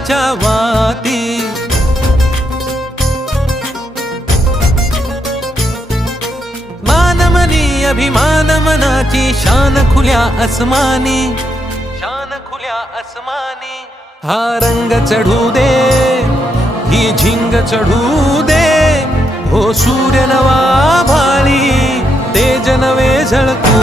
विठ्ठलाच्या वाती। मानमनी अभिमान मनाची शान खुल्या अस्मानी, शान खुल्या अस्मानी। हा रंग चढू दे, ही झिंग चढू दे, हो सूर्य नवा भाळी, तेज नवे झळकू